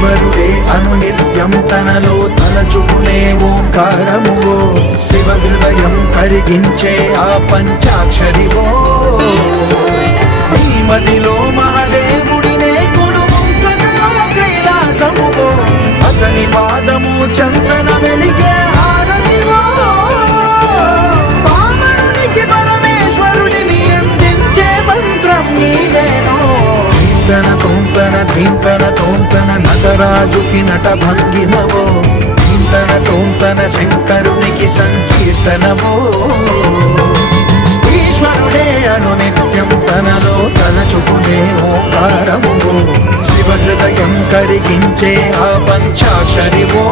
ఈశ్వరుడే అనునిత్యం తనలో తలచుకునే ఓంకారమువో శివ హృదయం కరిగించే ఆ పంచాక్షరివో నీ మదిలో మహాదేవుడినే కొలువంతగా కైలాసమువో అతని పాదము చందన వెలిగే హారతివో పామరునికి పరమేశ్వరుడిని అందించే మంత్రం నీవేనో ధీంతన తోంతన ధీంతన తోంతన నటరాజుకి నట భంగిమవో ధీంతన తోంతన శంకరునికి సంకీర్తనవో ఈశ్వరుడే అనునిత్యం తనలో తలచుకునే ఓంకారమువో శివ హృదయం కరిగించే ఆ పంచాక్షరివో